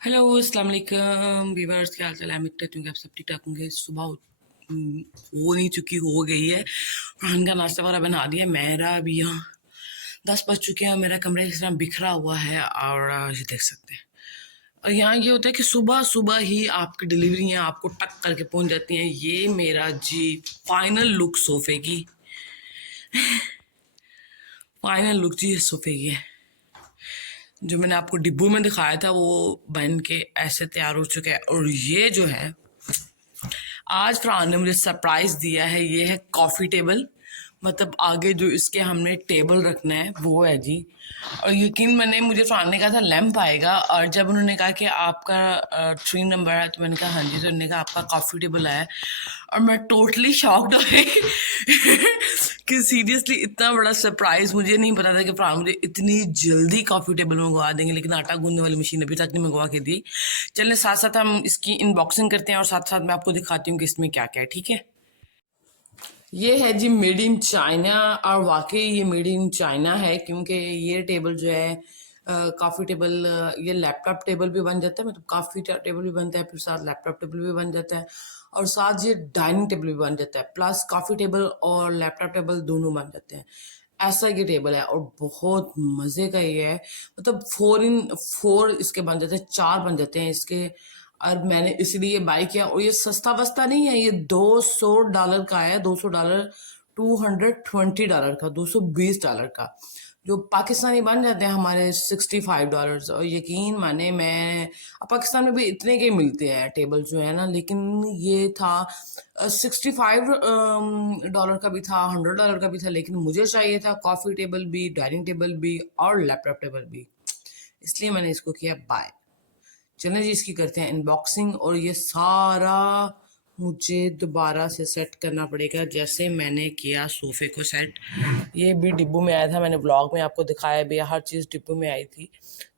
Hello अस्सलाम वालेकुम viewers, क्या हाल चाल है। उम्मीद करती हूँ कि आप सब ठीक ठाक होंगे। सुबह हो नहीं चुकी हो गई है। फरहान का नाश्ता वगैरह बना दिया। मेरा अभी यहाँ 10 बज चुके हैं। मेरा कमरे इस तरह बिखरा हुआ है और ये देख सकते हैं। और यहाँ ये होता है कि सुबह सुबह ही आपकी डिलीवरी आपको टक करके पहुँच जाती हैं। ये मेरा जी फाइनल लुक सोफे की, फाइनल लुक जी सोफे की है। जो मैंने आपको डिब्बू में दिखाया था वो बन के ऐसे तैयार हो चुका है। और ये जो है आज फरहान ने मुझे सरप्राइज दिया है। ये है कॉफ़ी टेबल, मतलब आगे जो इसके हमने टेबल रखना है वो है जी। और यकीन मैंने मुझे फरहान ने कहा था लैंप आएगा, और जब उन्होंने कहा कि आपका 3 नंबर है तो मैंने कहा हाँ जी। तो उन्होंने कहा आपका कॉफ़ी टेबल है, और मैं टोटली शॉक्ड हो गई कि सीरियसली इतना बड़ा सरप्राइज मुझे नहीं पता था कि फरहान मुझे इतनी जल्दी कॉफ़ी टेबल मंगवा देंगे। लेकिन आटा गूंदने वाली मशीन अभी तक नहीं मंगवा के दी। चलिए साथ साथ हम इसकी इनबॉक्सिंग करते हैं और साथ साथ मैं आपको दिखाती हूँ कि इसमें क्या क्या है। ठीक है, ये है जी मेड इन चाइना। और वाकई ये मेड इन चाइना है, क्योंकि ये टेबल जो है काफ़ी टेबल, ये लैपटॉप टेबल भी बन जाता है, मतलब काफ़ी टेबल भी बनता है, फिर साथ लैपटॉप टेबल भी बन जाता है, और साथ ये डाइनिंग टेबल भी बन जाता है, प्लस काफ़ी टेबल और लैपटॉप टेबल दोनों बन जाते हैं। ऐसा ये टेबल है और बहुत मज़े का ये है। मतलब 4 इन 4 इसके बन जाते हैं, 4 बन जाते हैं इसके। और मैंने इसलिए बाई किया। और ये सस्ता वस्ता नहीं है, ये $200 का है। $200, $220 का, $220 का, जो पाकिस्तानी बन जाते हैं हमारे $65। और यकीन माने मैं, अब पाकिस्तान में भी इतने के मिलते हैं टेबल जो है ना, लेकिन ये था $65 का भी था, $100 का भी था, लेकिन मुझे चाहिए था कॉफ़ी टेबल भी, डाइनिंग टेबल भी और लैपटॉप टेबल भी, इसलिए मैंने इसको किया बाय। चलें जी, इसकी करते हैं अनबॉक्सिंग। और ये सारा मुझे दोबारा से सेट करना पड़ेगा जैसे मैंने किया सोफ़े को सेट। ये भी डिब्बू में आया था, मैंने ब्लॉग में आपको दिखाया भी, हर चीज़ डिब्बू में आई थी।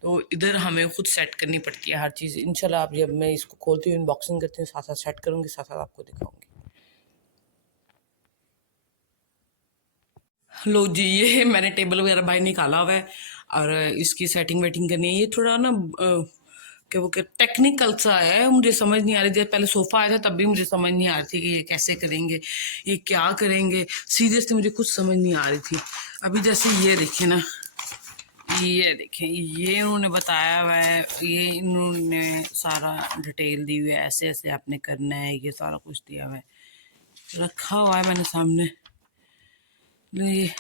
तो इधर हमें खुद सेट करनी पड़ती है हर चीज़। इंशाल्लाह अब जब मैं इसको खोलती हूँ, अनबॉक्सिंग करती हूँ, साथ साथ सेट करूँगी, साथ साथ आपको दिखाऊँगी। लो जी, ये मैंने टेबल वगैरह बाहर निकाला हुआ है और इसकी सेटिंग वेटिंग करनी है। ये थोड़ा ना क्या वो क्या टेक्निकल सा है, मुझे समझ नहीं आ रही। जब पहले सोफ़ा आया था तब भी मुझे समझ नहीं आ रही थी कि ये कैसे करेंगे, ये क्या करेंगे। सीरियसली मुझे कुछ समझ नहीं आ रही थी। अभी जैसे ये देखिए ना, ये देखें, ये उन्होंने बताया हुआ है, ये इन्होंने सारा डिटेल दी हुई है, ऐसे ऐसे आपने करना है, ये सारा कुछ दिया हुआ है, रखा हुआ है मैंने सामने। ये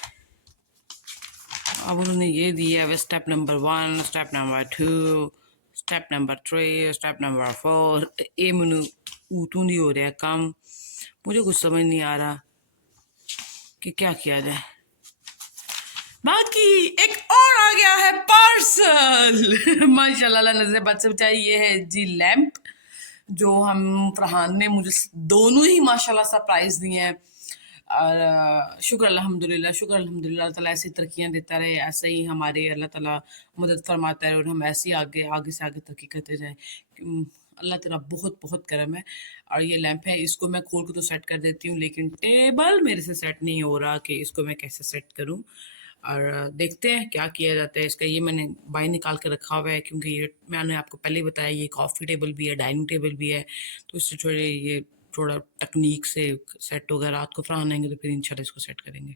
अब उन्होंने ये दिया है step number 1, step number 2, step number 3, step number 4। ये मैनू ऊतू नहीं हो रहा काम, मुझे कुछ समझ नहीं आ रहा कि क्या किया जाए। बाकी एक और आ गया है पार्सल माशाल्लाह, नजर बद से बचाई। ये है जी लैंप, जो हम फरहान ने मुझे दोनों ही माशाल्लाह सरप्राइज दिए हैं। और शुक्र अल्हम्दुलिल्लाह, शुक्र अल्हम्दुलिल्लाह, अल्लाह ताला ऐसी तरक्कियाँ देता रहे, ऐसे ही हमारे अल्लाह ताला मदद फरमाता है और हम ऐसे ही आगे आगे से आगे तरक्की करते जाएं। अल्लाह तेरा बहुत बहुत करम है। और ये लैंप है, इसको मैं खोल के तो सेट कर देती हूँ, लेकिन टेबल मेरे से सेट नहीं हो रहा कि इसको मैं कैसे सेट करूँ। और देखते हैं क्या किया जाता है इसका। ये मैंने बाहर निकाल के रखा हुआ है, क्योंकि ये मैंने आपको पहले ही बताया, ये कॉफ़ी टेबल भी है, डाइनिंग टेबल भी है, तो इससे थोड़े ये थोड़ा टेक्निक से सेट होगा। रात को फरहान आएंगे तो फिर इंशाल्लाह इसको सेट करेंगे।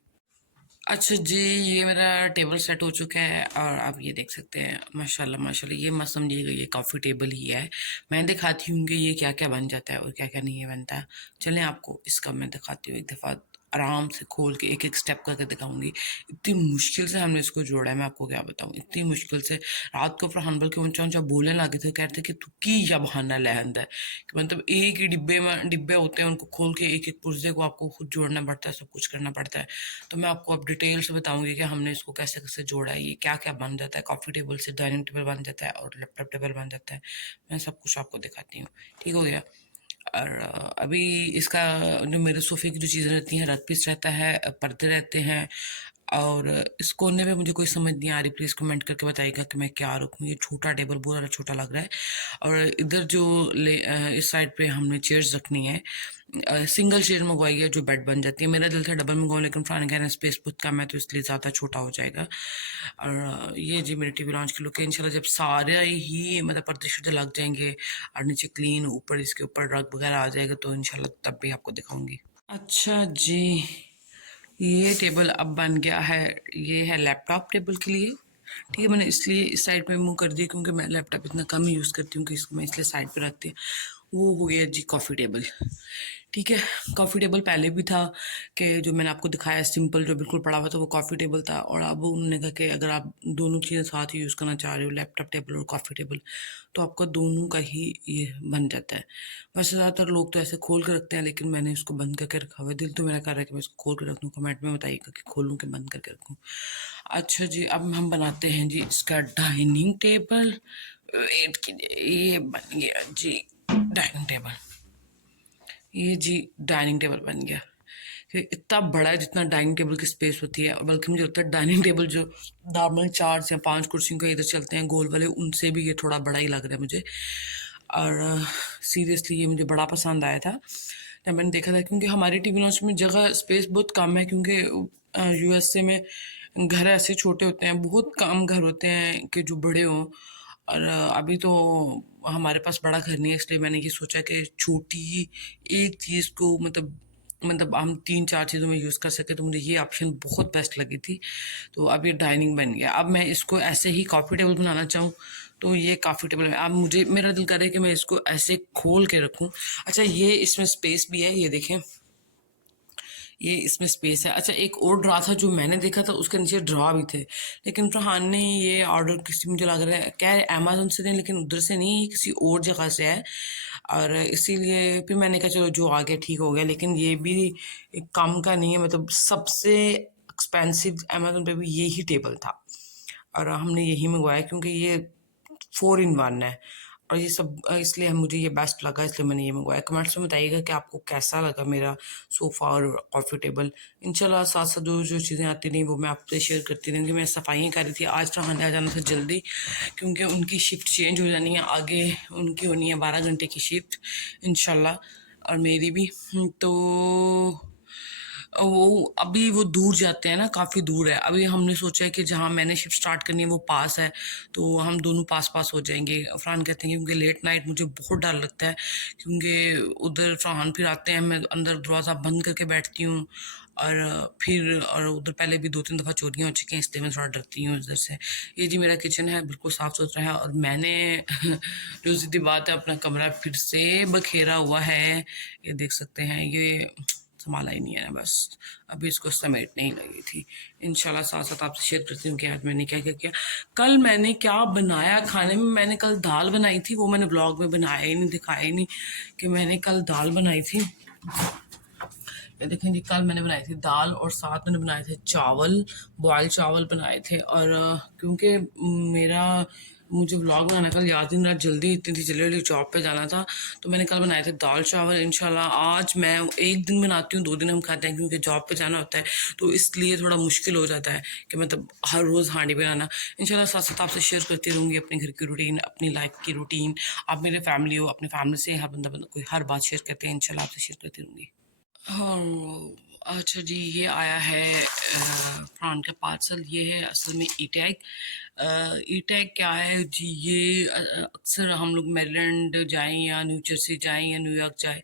अच्छा जी, ये मेरा टेबल सेट हो चुका है और आप ये देख सकते हैं माशाल्लाह माशाल्लाह। ये मत समझिएगा ये कॉफ़ी टेबल ही है, मैं दिखाती हूँ कि ये क्या क्या बन जाता है और क्या क्या नहीं बनता है। चलें आपको इसका मैं दिखाती हूँ, एक दफ़ा आराम से खोल के एक एक स्टेप करके दिखाऊंगी। इतनी मुश्किल से हमने इसको जोड़ा है, मैं आपको क्या बताऊँ, इतनी मुश्किल से। रात को फरहान बल्कि ऊंचा ऊंचा बोलने लगे थे, कहते कि तू की या बहाना लहंदा है, कि मतलब एक ही डिब्बे में डिब्बे होते हैं, उनको खोल के एक एक पुर्जे को आपको खुद जोड़ना पड़ता है, सब कुछ करना पड़ता है। तो मैं आपको अब डिटेल से बताऊंगी कि हमने इसको कैसे कैसे जोड़ा है, ये क्या क्या बन जाता है। कॉफ़ी टेबल से डाइनिंग टेबल बन जाता है और लैपटॉप टेबल बन जाता है। मैं सब कुछ आपको दिखाती हूँ, ठीक हो गया। और अभी इसका जो मेरे सोफ़े की जो चीज़ें रहती हैं, रग पीस रहता है, पर्दे रहते हैं, और इस कोने पे मुझे कोई समझ नहीं आ रही, प्लीज़ कमेंट करके बताइएगा कि मैं क्या रखूँ। ये छोटा टेबल बहुत ज़्यादा छोटा लग रहा है। और इधर जो इस साइड पे हमने चेयर्स रखनी है, सिंगल चेयर मंगवाई है जो बेड बन जाती है। मेरा दिल था डबल मंगवाऊँ, लेकिन फरहान कह रहे हैं स्पेस बहुत कम है तो इसलिए ज़्यादा छोटा हो जाएगा। और ये जी मेरी टीवी लॉन्च की लुक है। इंशाल्लाह जब सारे ही मतलब पर्दे शर्दे लग जाएंगे और नीचे क्लीन, ऊपर इसके ऊपर रग वगैरह आ जाएगा, तो इंशाल्लाह तब भी आपको दिखाऊंगी। अच्छा जी, ये टेबल अब बन गया है। ये है लैपटॉप टेबल के लिए। ठीक है, मैंने इसलिए इस साइड पे मूव कर दिया क्योंकि मैं लैपटॉप इतना कम यूज़ करती हूँ कि इसको मैं इसलिए साइड पे रखती हूँ। वो हो गया जी कॉफ़ी टेबल। ठीक है, कॉफ़ी टेबल पहले भी था कि जो मैंने आपको दिखाया सिंपल जो बिल्कुल पड़ा हुआ था वो कॉफ़ी टेबल था। और अब उन्होंने कहा कि अगर आप दोनों चीज़ें साथ ही यूज़ करना चाह रहे हो, लैपटॉप टेबल और कॉफ़ी टेबल, तो आपका दोनों का ही ये बन जाता है। वैसे ज़्यादातर लोग तो ऐसे खोल के रखते हैं, लेकिन मैंने इसको बंद करके रखा हुआ है। दिल तो मेरा कर रहा है कि मैं इसको खोल के रख दूँ। कमेंट में बताइएगा कि खोलूँ कि बंद करके रखूँ। अच्छा जी, अब हम बनाते हैं जी इसका डाइनिंग टेबल। वेट कीजिए, ये बन गया जी डाइनिंग टेबल। ये जी डाइनिंग टेबल बन गया। ये इतना बड़ा है जितना डाइनिंग टेबल की स्पेस होती है, और बल्कि मुझे लगता है डाइनिंग टेबल जो नॉर्मल 4 या 5 कुर्सियों का इधर चलते हैं गोल वाले, उनसे भी ये थोड़ा बड़ा ही लग रहा है मुझे। और सीरियसली ये मुझे बड़ा पसंद आया था जब मैंने देखा था, क्योंकि हमारी टीवी लॉन्च में जगह स्पेस बहुत कम है, क्योंकि यूएसए में घर ऐसे छोटे होते हैं, बहुत कम घर होते हैं कि जो बड़े हों। और अभी तो हमारे पास बड़ा घर नहीं है, इसलिए मैंने ये सोचा कि छोटी एक चीज़ को मतलब हम 3-4 चीज़ों में यूज़ कर सके, तो मुझे ये ऑप्शन बहुत बेस्ट लगी थी। तो अब ये डाइनिंग बन गया। अब मैं इसको ऐसे ही कॉफ़ी टेबल बनाना चाहूँ तो ये कॉफ़ी टेबल है। अब मुझे मेरा दिल कर रहा है कि मैं इसको ऐसे खोल के रखूँ। अच्छा, ये इसमें स्पेस भी है, ये देखें, ये इसमें स्पेस है। अच्छा, एक और ड्रा था जो मैंने देखा था, उसके नीचे ड्रा भी थे, लेकिन फरहान ने ये ऑर्डर किसी, मुझे लग रहा है क्या है, अमेजोन से दें, लेकिन उधर से नहीं, ये किसी और जगह से है। और इसीलिए फिर मैंने कहा चलो जो आ गया ठीक हो गया। लेकिन ये भी एक काम का नहीं है, मतलब सबसे एक्सपेंसिव अमेजोन पे भी यही टेबल था, और हमने यही मंगवाया क्योंकि ये 4 in 1 है। और ये सब इसलिए मुझे ये बेस्ट लगा, इसलिए मैंने ये मंगवाया। कमेंट्स में बताइएगा कि आपको कैसा लगा मेरा सोफ़ा और कॉफ़ी टेबल। इंशाल्लाह साथ साथ जो जो चीज़ें आती रहीं वो मैं आपसे शेयर करती रहूँगी। मैं सफाइयाँ कर रही थी, आज फरहान ने आ जाना था जल्दी क्योंकि उनकी शिफ्ट चेंज हो जानी है, आगे उनकी होनी है 12 घंटे की शिफ्ट इंशाल्लाह, और मेरी भी। तो वो अभी वो दूर जाते हैं ना, काफ़ी दूर है। अभी हमने सोचा है कि जहाँ मैंने शिफ्ट स्टार्ट करनी है वो पास है, तो हम दोनों पास पास हो जाएंगे। फरहान कहते हैं क्योंकि लेट नाइट मुझे बहुत डर लगता है, क्योंकि उधर फरहान फिर आते हैं, मैं अंदर दरवाज़ा बंद करके बैठती हूँ, और उधर पहले भी 2-3 दफ़ा चोरियाँ हो चुकी हैं, इसलिए मैं थोड़ा डरती हूँ उधर से। ये जी मेरा किचन है, बिल्कुल साफ़ सुथरा है, और मैंने जो सीधी बात है, अपना कमरा फिर से बखेरा हुआ है। ये देख सकते हैं, ये संभाला ही नहीं है बस, अभी इसको समेटने ही लगी थी। इंशाल्लाह साथ साथ आपसे शेयर करती हूँ कि आज मैंने क्या क्या किया। कल मैंने क्या बनाया खाने में, मैंने कल दाल बनाई थी, वो मैंने ब्लॉग में बनाया ही नहीं, दिखाया ही नहीं कि मैंने कल दाल बनाई थी। ये देखें जी, कल मैंने बनाई थी दाल और साथ मैंने बनाए थे चावल, बॉयल चावल बनाए थे। और क्योंकि मेरा मुझे व्लॉग बनाना कल याद ही नहीं रहा, जल्दी इतनी थी, जल्दी जल्दी जॉब पे जाना था, तो मैंने कल बनाए थे दाल चावल। इंशाल्लाह आज मैं एक दिन बनाती हूँ, 2 दिन हम खाते हैं, क्योंकि जॉब पे जाना होता है, तो इसलिए थोड़ा मुश्किल हो जाता है कि मतलब हर रोज़ हांडी बनाना। इंशाल्लाह साथ साथ आपसे शेयर करती रहूँगी अपने घर की रूटीन, अपनी लाइफ की रूटीन। आप मेरे फैमिली हो, अपनी फैमिली से हर बंदा कोई हर बात शेयर करते हैं, इंशाल्लाह आपसे शेयर करती रहूँगी। हाँ, अच्छा जी, ये आया है प्राण का पार्सल। ये है असल में ई टैग। ई टैग क्या है जी, ये अक्सर हम लोग मेरीलैंड जाएं या न्यू जर्सी जाएं या न्यूयॉर्क जाएं,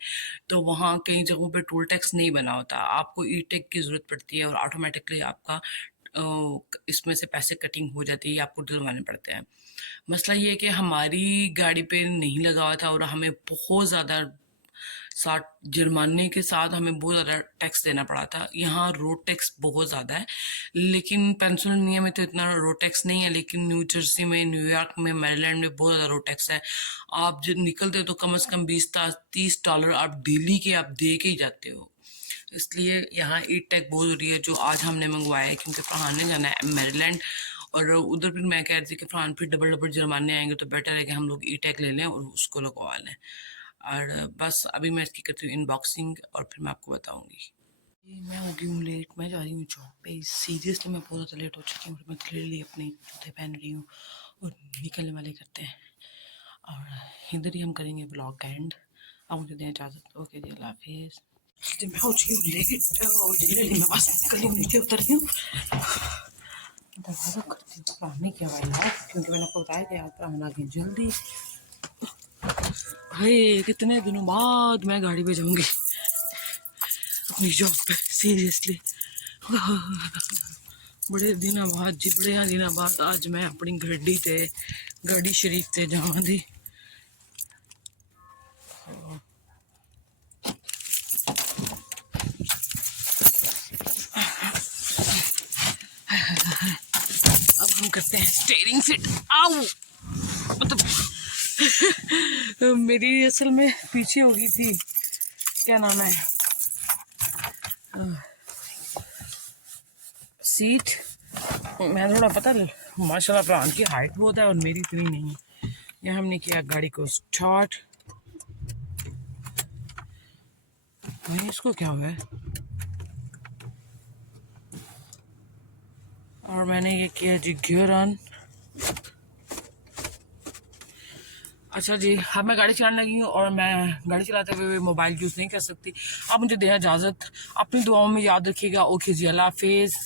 तो वहाँ कई जगहों पे टोल टैक्स नहीं बना होता, आपको ई टैग की ज़रूरत पड़ती है, और ऑटोमेटिकली आपका इसमें से पैसे कटिंग हो जाती है, आपको डलवाने पड़ते हैं। मसला ये है कि हमारी गाड़ी पे नहीं लगा हुआ था, और हमें बहुत ज़्यादा 60 जुर्माने के साथ हमें बहुत ज़्यादा टैक्स देना पड़ा था। यहाँ रोड टैक्स बहुत ज़्यादा है, लेकिन पेंसिल्वेनिया में तो इतना रोड टैक्स नहीं है, लेकिन न्यू जर्सी में, न्यूयॉर्क में, मैरीलैंड में बहुत ज़्यादा रोड टैक्स है। आप जब निकलते हो तो कम से कम $20-30 आप डेली के आप दे के ही जाते हो, इसलिए यहाँ ई टैग बहुत ज़रूरी है, जो आज हमने मंगवाया है, क्योंकि फरहान ने जाना है मैरीलैंड। और उधर फिर मैं कह रही थी कि फरहान फिर डबल डबल जुर्माने आएंगे, तो बेटर है कि हम लोग ई टैग ले लें और उसको लगवा लें। और बस अभी मैं इसकी करती हूँ इनबॉक्सिंग, और फिर मैं आपको बताऊँगी। मैं हो गई हूँ लेट, मैं जा रही हूँ जॉब पे। सीरियसली मैं बहुत ज़्यादा लेट हो चुकी हूँ। मैं क्लियरली अपने जूते पहन रही हूँ और निकलने वाले करते हैं, और इधर ही हम करेंगे ब्लॉग का एंड। अब मुझे दें इजाज़त। ओके जी, अल्लाह हाफिज़। मैं हो चुकी हूँ लेट और जल्दी मैं बस निकल रही हूँ, नीचे उतर रही हूँ। दरवाज़ा करती हूँ, काम नहीं किया भाई यार, क्योंकि मैंने आपको बताया कि आज प्राण आ गई जल्दी। भाई कितने दिनों बाद मैं गाड़ी पे जाऊँगी अपनी जॉब पे, सीरियसली बड़े दिन बाद जी, बड़े दिन बाद आज मैं अपनी गड्डी शरीफ ते जावां दी। अब हम करते हैं स्टीयरिंग फिट। आओ मतलब मेरी असल में पीछे हो गई थी, क्या नाम है, सीट। मैं थोड़ा पता माशाल्लाह प्राण की हाइट बहुत है और मेरी इतनी नहीं है। यहाँ हमने किया गाड़ी को स्टार्ट। भाई इसको क्या हुआ है, और मैंने ये किया जी गियर ऑन। अच्छा जी, अब मैं गाड़ी चलाने लगी हूँ और मैं गाड़ी चलाते हुए मोबाइल यूज़ नहीं कर सकती। आप मुझे दें इजाज़त, अपनी दुआओं में याद रखिएगा। ओके जी, अल्लाह हाफिज़।